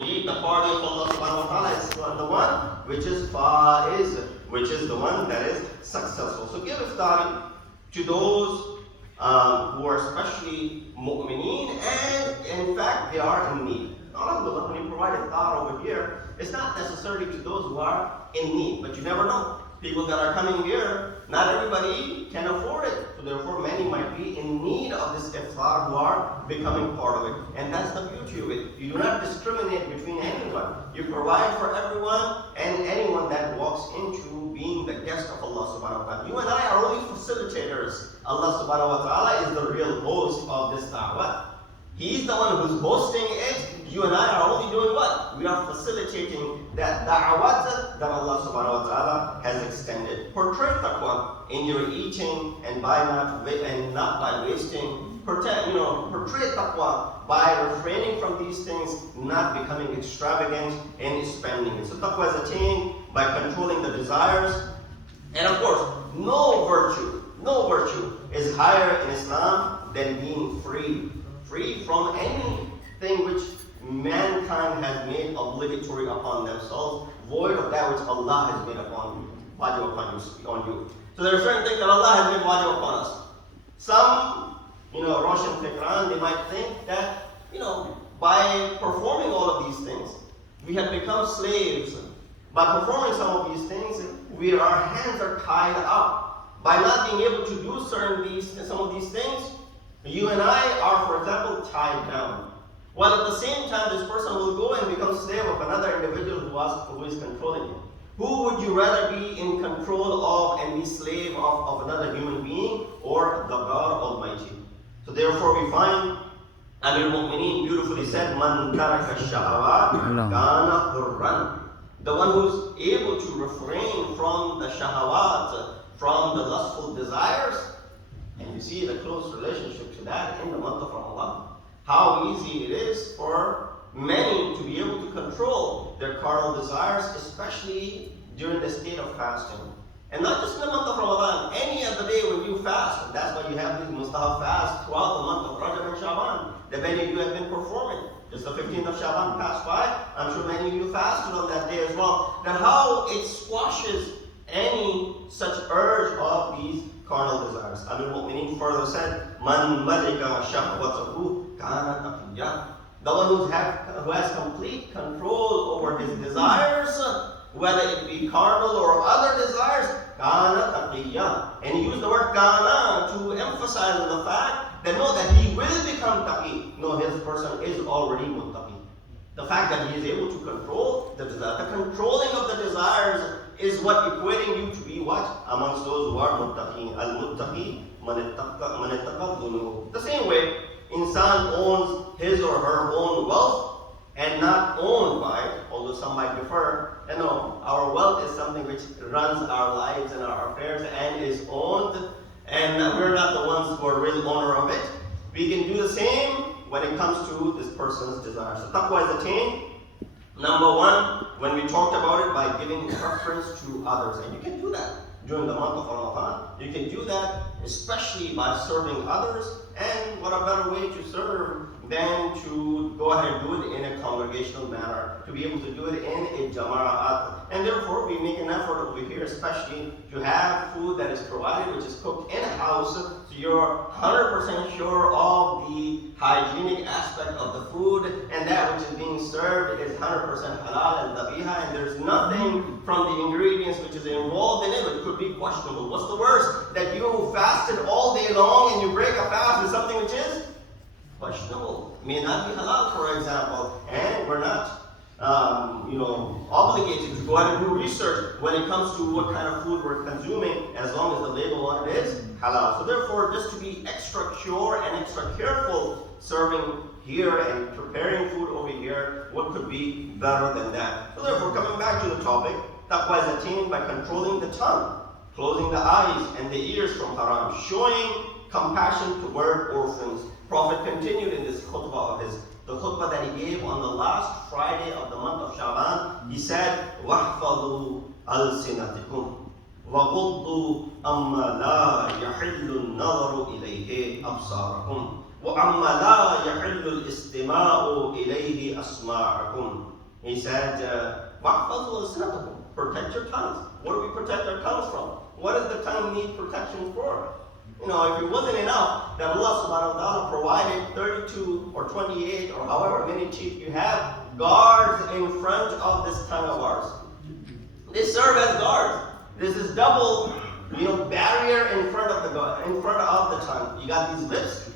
The party of Allah subhanahu wa ta'ala is the one which is faiz, which is the one that is successful. So give iftar to those who are especially mu'mineen, and in fact they are in need. Alhamdulillah, when you provide iftar over here, it's not necessarily to those who are in need, but you never know. People that are coming here, not everybody can afford it. So therefore, many might be in need of this iftar who are becoming part of it. And that's the beauty of it. You do not discriminate between anyone. You provide for everyone and anyone that walks into being the guest of Allah subhanahu wa ta'ala. You and I are only facilitators. Allah subhanahu wa ta'ala is the real host of this da'wah. He's the one who's hosting it. You and I are only doing what? We are facilitating that da'wat that Allah subhanahu wa ta'ala has extended. Portray taqwa in your eating and not by wasting. Portray taqwa by refraining from these things, not becoming extravagant in spending it. So taqwa is attained by controlling the desires. And of course, no virtue is higher in Islam than being free from anything which mankind has made obligatory upon themselves, void of that which Allah has made upon you. So there are certain things that Allah has made wajib upon us. Some, Roshan Fikran, they might think that, by performing all of these things, we have become slaves. By performing some of these things, our hands are tied up. By not being able to do some of these things, you and I are, for example, tied down. While at the same time, this person will go and become slave of another individual who is controlling him. Who would you rather be in control of and be slave of another human being, or the God Almighty? So therefore we find Amir al-Mu'mineen beautifully said, Man taraka shahawat kana hurran. The one who's able to refrain from the shahawat, from the lustful desires. And you see the close relationship to that in the month of Ramadan. How easy it is for many to be able to control their carnal desires, especially during the state of fasting. And not just in the month of Ramadan, any other day when you fast. That's why you have these mustahab fasts throughout the month of Rajab and Shaban that many of you have been performing. Just the 15th of Shaban passed by. I'm sure many of you fasted on that day as well. That how it squashes any such urge of these carnal desires. Amir al-Mu'mineen further said, Man malika shahwatahu kana taqiyya. The one who has complete control over his desires, whether it be carnal or other desires, kana taqiyya. And he used the word kana to emphasize the fact that that he will become taqi. No, his person is already muttaqi. The fact that he is able to control the desire, the controlling of the desires is what equating you to be what? Amongst those who are muttaqeen. Al-muttaqi man ittaqa dhunub. The same way, insan owns his or her own wealth and not owned by it, although some might differ. And no, our wealth is something which runs our lives and our affairs and is owned, and we're not the ones who are real owner of it. We can do the same when it comes to this person's desire. So taqwa is attained, number one, when we talked about it, by giving preference to others. And you can do that during the month of Ramadan. You can do that especially by serving others. And what a better way to serve than to go ahead and do it in a congregational manner, to be able to do it in a jama'at. And therefore, we make an effort over here, especially to have food that is provided, which is cooked in a house, so you're 100% sure of the hygienic aspect of the food, and that which is being served is 100% halal and dabiha, and there's nothing from the ingredients which is involved in it which could be questionable. What's the worst? That you fasted all day long and you break a fast with something which is questionable. May not be halal, for example, and we're not obligated to go out and do research when it comes to what kind of food we're consuming, as long as the label on it is halal. So therefore, just to be extra pure and extra careful serving here and preparing food over here, what could be better than that? So therefore, coming back to the topic, taqwa is attained by controlling the tongue, closing the eyes and the ears from haram, showing compassion toward orphans. Prophet continued in this khutbah of his, the khutbah that he gave on the last Friday of the month of Shaban. He said, وَاحْفَظُوا أَلْسِنَتِكُمْ وَغُضُّوا أَمَّا لَا يَحِلُّ النَّظَرُ إِلَيْهِ أَبْصَارَكُمْ. وَأَمَّا لَا يَحِلُّ الْإِسْتِمَاءُ إِلَيْهِ أَسْمَاعَكُمْ. He said, وَاحْفَظُوا أَلْسِنَتَكُمْ. Protect your tongues. What do we protect our tongues from? What does the tongue need protection for? You know, if it wasn't enough that Allah subhanahu wa ta'ala provided 32 or 28 or however many teeth you have, guards in front of this tongue of ours. They serve as guards. This is double, barrier in front of the tongue. You got these lips.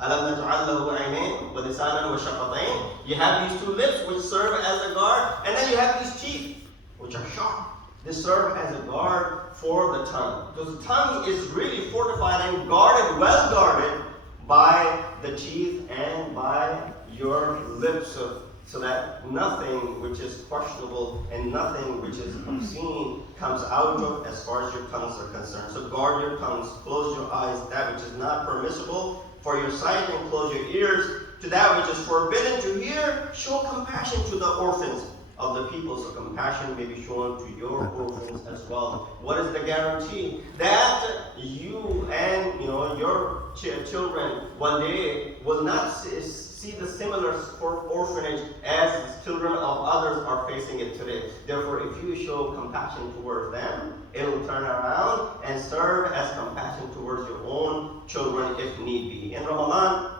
أَلَمْ نَجْعَلْ لَهُ عَيْنَيْنِ وَلِسَانًا وَشَفَتَيْنِ. You have these two lips which serve as a guard, and then you have these teeth which are sharp. They serve as a guard for the tongue. Because the tongue is really fortified and guarded, well guarded by the teeth and by your lips. So that nothing which is questionable and nothing which is obscene comes out of as far as your tongues are concerned. So guard your tongues, close your eyes, that which is not permissible for your sight, and close your ears to that which is forbidden to hear. Show compassion to the orphans of the people, so compassion may be shown to your orphans as well. What is the guarantee? That you and your children one day will not see the similar orphanage as the children of others are facing it today. Therefore, if you show compassion towards them, it will turn around and serve as compassion towards your own children if need be. In Ramadan,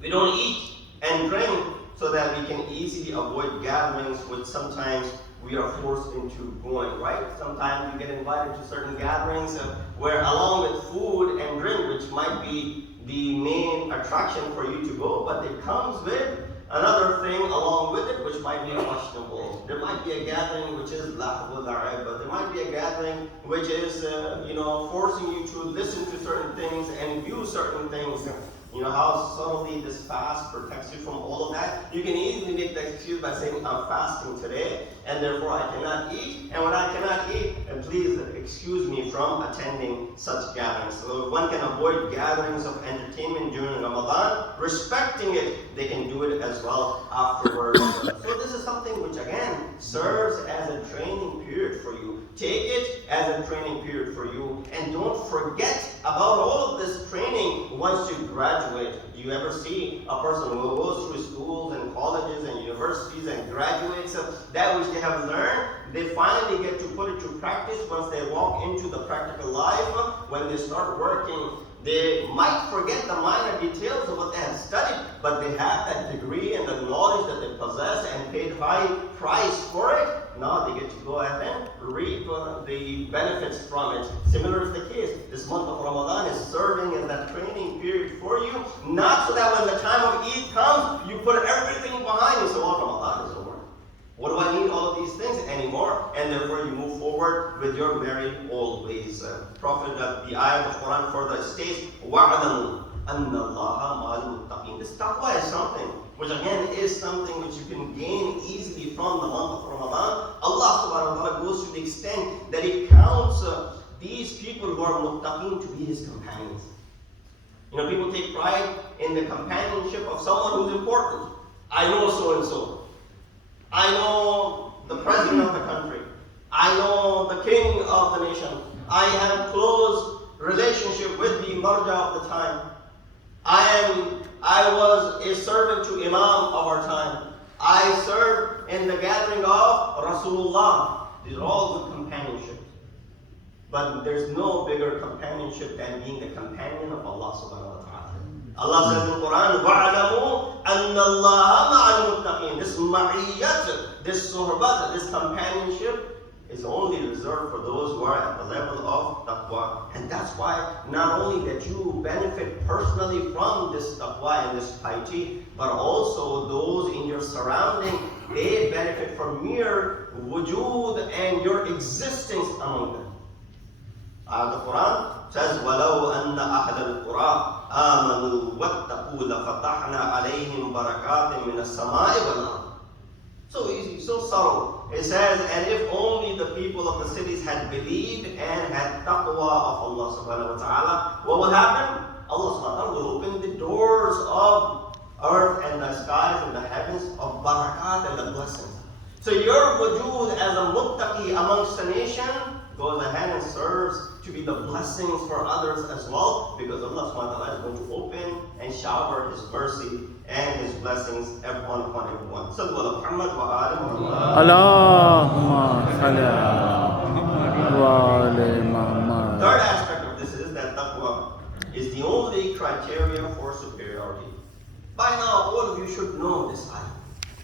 we don't eat and drink so that we can easily avoid gatherings which sometimes we are forced into going, right? Sometimes you get invited to certain gatherings where along with food and drink, which might be the main attraction for you to go, but it comes with another thing along with it which might be questionable. There might be a gathering which is lahw but there might be a gathering which is forcing you to listen to certain things and view certain things. You know how subtly this fast protects you from all of that? You can easily make the excuse by saying, I'm fasting today, and therefore I cannot eat. And when I cannot eat, please excuse me from attending such gatherings. So one can avoid gatherings of entertainment during Ramadan. Respecting it, they can do it as well afterwards. So this is something which again serves as a training period for you. Take it as a training period for you, and don't forget about all of this training once you graduate. Do you ever see a person who goes through schools and colleges and universities and graduates that which they have learned, they finally get to put it to practice once they walk into the practical life. When they start working, they might forget the minor details of what they have studied, but they have that degree and the knowledge that they possess and paid high price for it. Now they get to go ahead and reap the benefits from it. Similar is the case. This month of Ramadan is serving as that training period for you, not so that when the time of Eid comes, you put everything behind you. So, Ramadan is over. What do I need all of these things anymore? And therefore you move forward with your merry old ways. Prophet, the ayat of Quran further states, وَعْلَمُوا أَنَّ اللَّهَ مَعَ الْمُتَّقِينَ. This taqwa is something which again is something which you can gain easily from the month of Ramadan. Allah subhanahu wa ta'ala goes to the extent that He counts these people who are muttaqeen to be His companions. People take pride in the companionship of someone who's important. I know so and so. I know the president of the country. I know the king of the nation. I have close relationship with the marja of the time. I was a servant to Imam of our time. I served in the gathering of Rasulullah. These are all good companionship. But there's no bigger companionship than being the companion of Allah subhanahu wa ta'ala. Allah says in the Quran, وَعْلَمُوا أَنَّ اللَّهَ مَعَ الْمُتَّقِينَ. This ma'iyyat, this suhbat, this companionship is only reserved for those who are at the level of taqwa. And that's why not only that you benefit personally from this taqwa and this piety, but also those in your surrounding, they benefit from mere wujud and your existence among them. The Quran says, وَلَوْ أَنَّ أَهْلَ الْقُرَىٰ آمَنُوا وَاتَّقُوا لَفَتَحْنَا عَلَيْهِمْ بَرَكَاتٍ مِنَ السَّمَاءِ وَالْأَرْضِ. So easy, so subtle. It says, and if only the people of the cities had believed and had taqwa of Allah subhanahu wa ta'ala, what will happen? Allah subhanahu wa ta'ala will open the doors of earth and the skies and the heavens of barakat and the blessings. So your wujud as a muttaqi amongst the nation goes ahead and serves to be the blessings for others as well, because Allah subhanahu wa ta'ala is going to open and shower His mercy and His blessings upon everyone. Sallu ala Muhammad wa ali Muhammad. Allahumma salli ala wa ali Muhammad. Third aspect of this is that taqwa is the only criteria for superiority. By now, all of you should know this ayah.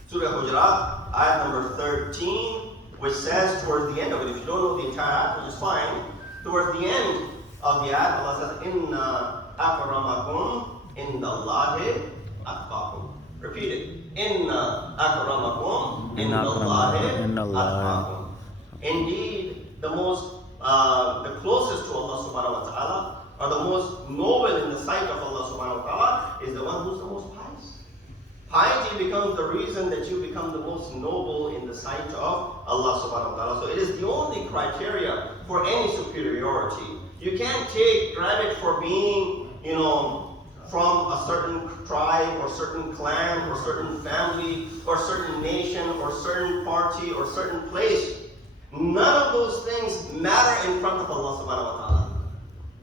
Surah Hujurat, ayat number 13, which says towards the end of it, if you don't know the entire ayat, which is fine, towards the end of the ayat, Allah says, Inna akramakum indallahi atqakum. Repeat it. Inna akramakum indallahi atqakum. Indeed, the closest to Allah subhanahu wa ta'ala, or the most noble in the sight of Allah subhanahu wa ta'ala, is the one who's the most pious. Piety becomes the reason that you become the most noble in the sight of Allah subhanahu wa ta'ala. So it is the only criteria for any superiority. You can't take credit for being, from a certain tribe or certain clan or certain family or certain nation or certain party or certain place. None of those things matter in front of Allah subhanahu wa ta'ala.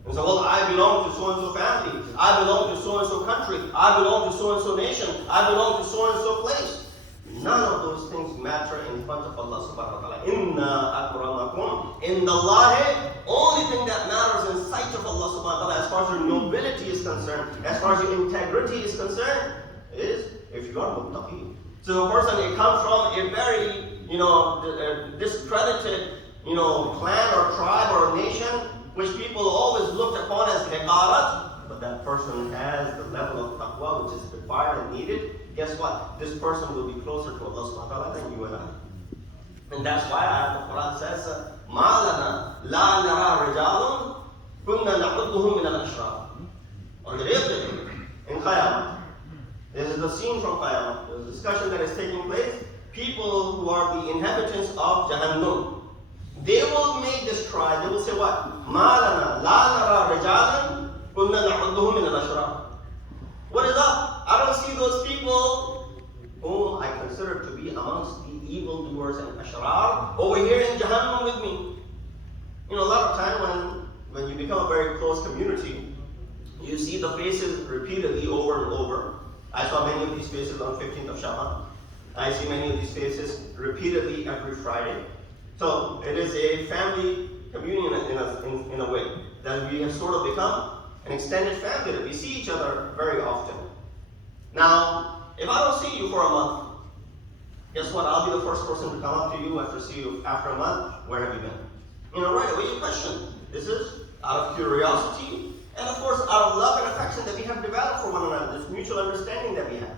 And so, well, I belong to so-and-so family. I belong to so-and-so country. I belong to so-and-so nation. I belong to so-and-so place. None of those things matter in front of Allah subhanahu wa ta'ala. Inna akramakum indallahi. Only thing that matters in sight of Allah subhanahu wa ta'ala, as far as your nobility is concerned, as far as your integrity is concerned, is if you are muttaqi. So a person, it comes from a very, discredited, clan or tribe or nation, which people always looked upon as hiqarat, but that person has the level of taqwa which is required and needed. Guess what? This person will be closer to Allah subhanahu wa ta'ala than you and I. And that's why the Quran says, Molana, la nara rijalun, kunna na'udduhum min al-ashrar. On the day of judgment, in Qiyamah, this is the scene from Qiyamah. There's a discussion that is taking place. People who are the inhabitants of Jahannam, they will make this cry. They will say what? Malana la nara rijalan kunna na'udduhum min al-ashrar. What is up? I don't see those people whom I consider to be amongst the evildoers and ashrar over here in Jahannam with me. A lot of time when you become a very close community, you see the faces repeatedly over and over. I saw many of these faces on 15th of Shaban. I see many of these faces repeatedly every Friday. So it is a family communion in a way that we have sort of become an extended family, that we see each other very often. Now, if I don't see you for a month, guess what? I'll be the first person to come up to you after see you after a month. Where have you been? Right away you question. This is out of curiosity and of course out of love and affection that we have developed for one another, this mutual understanding that we have.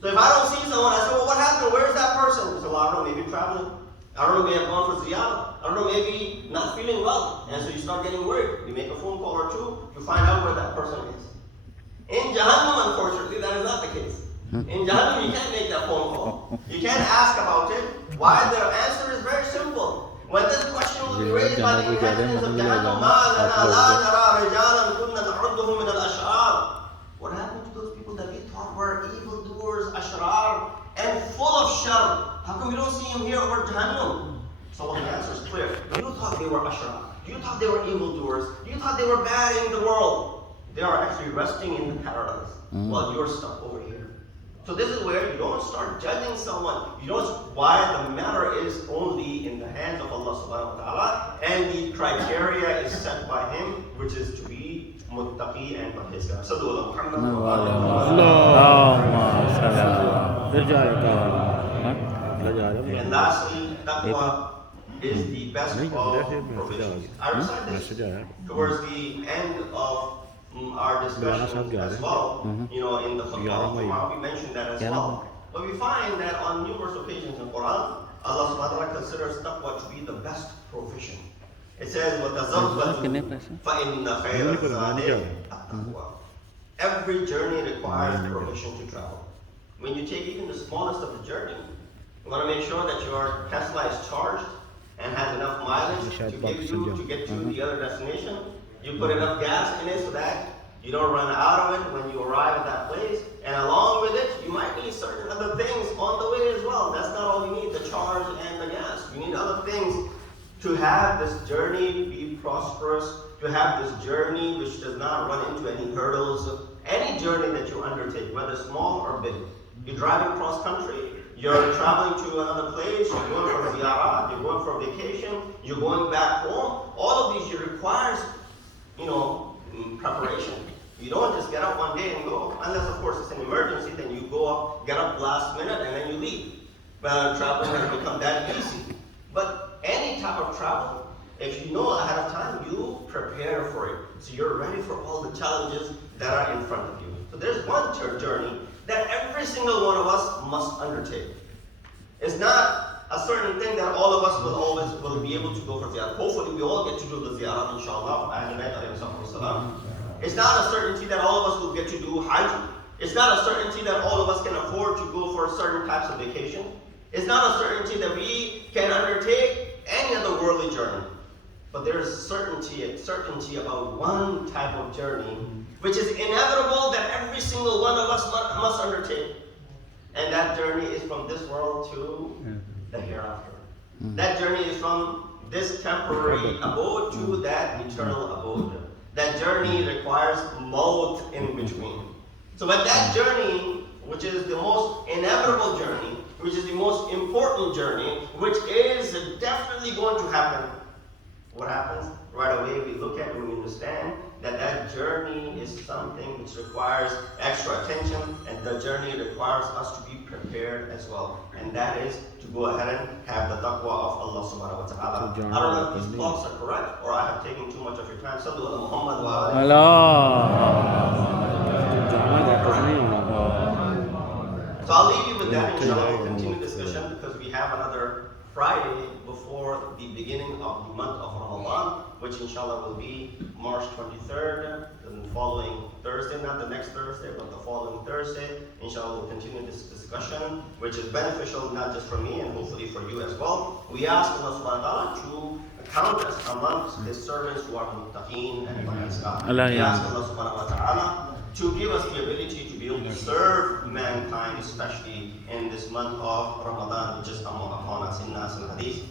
So if I don't see someone, I say, well, what happened? Where's that person? I say, well, I don't know, maybe traveling. I don't know, maybe I've gone for ziyarah. I don't know, maybe not feeling well. And so you start getting worried. You make a phone call or two to find out where that person is. In Jahannam, unfortunately, that is not the case. In Jahannam, you can't make that phone call. You can't ask about it. Why? The answer is very simple. When this question will be raised by the inhabitants of Jahannam, what happened to those people that we thought were evildoers, ashrar, and full of shar? How come we don't see him here over Jahannam? So the answer is clear. You thought they were ashrar. You thought they were evildoers. You thought they were bad in the world. They are actually resting in the paradise while you're stuck over here. So this is where you don't start judging someone. You don't. Why? The matter is only in the hands of Allah subhanahu wa ta'ala, and the criteria is set by Him, which is to be muttaqi and parhezgar. Sallu ala Muhammad. And lastly, taqwa is the best of provisions. I recite this towards the end of our discussion as well. In the Quran, we mentioned that as well. But we find that on numerous occasions in Quran, Allah subhanahu wa ta'ala considers taqwa to be the best provision. It says, وَتَزَوَّدُوا فَإِنَّ خَيْرَ الزَّادِ التَّقْوَى. Every journey requires provision to travel. When you take even the smallest of the journey, you want to make sure that your Tesla is charged and has enough mileage to get to the other destination. You put enough gas in it so that you don't run out of it when you arrive at that place. And along with it, you might need certain other things on the way as well. That's not all you need, the charge and the gas. You need other things to have this journey be prosperous, to have this journey which does not run into any hurdles. Any journey that you undertake, whether small or big, you're driving cross country, you're traveling to another place, you're going for ziyarah, you're going for vacation, you're going back home, all of these requires, preparation. You don't just get up one day and go, unless of course it's an emergency, then you go up, get up last minute and then you leave. But traveling has become that easy. But any type of travel, if you know ahead of time, you prepare for it. So you're ready for all the challenges that are in front of you. So there's one journey that every single one of us must undertake. It's not a certain thing that all of us will be able to go for ziyarah. Hopefully we all get to do the ziyarah, inshallah, for Ahl-e-Bait alayhi salam. It's not a certainty that all of us will get to do Hajj. It's not a certainty that all of us can afford to go for certain types of vacation. It's not a certainty that we can undertake any other worldly journey. But there is certainty about one type of journey, which is inevitable that every single one of us must undertake. And that journey is from this world to the hereafter. That journey is from this temporary abode to that eternal abode. That journey requires maut in between. So when that journey, which is the most inevitable journey, which is the most important journey, which is definitely going to happen, what happens? Right away we look at it and we understand that that journey is something which requires extra attention, and the journey requires us to be prepared as well. And that is to go ahead and have the taqwa of Allah subhanahu wa ta'ala. I don't know if these thoughts are correct or I have taken too much of your time. Sallu ala Muhammad wa ala. So I'll leave you with that, inshallah. We'll continue discussion because we have another Friday before the beginning of the month of Ramadan, which inshallah will be March 23rd, the following Thursday, not the next Thursday, but the following Thursday. Inshallah, we'll continue this discussion, which is beneficial not just for me and hopefully for you as well. We ask Allah subhanahu wa ta'ala to count us amongst His servants who are muttaqeen and muttaqeen. We ask Allah subhanahu wa ta'ala to give us the ability to be able to serve mankind, especially in this month of Ramadan, which is upon us in Nas al Hadith.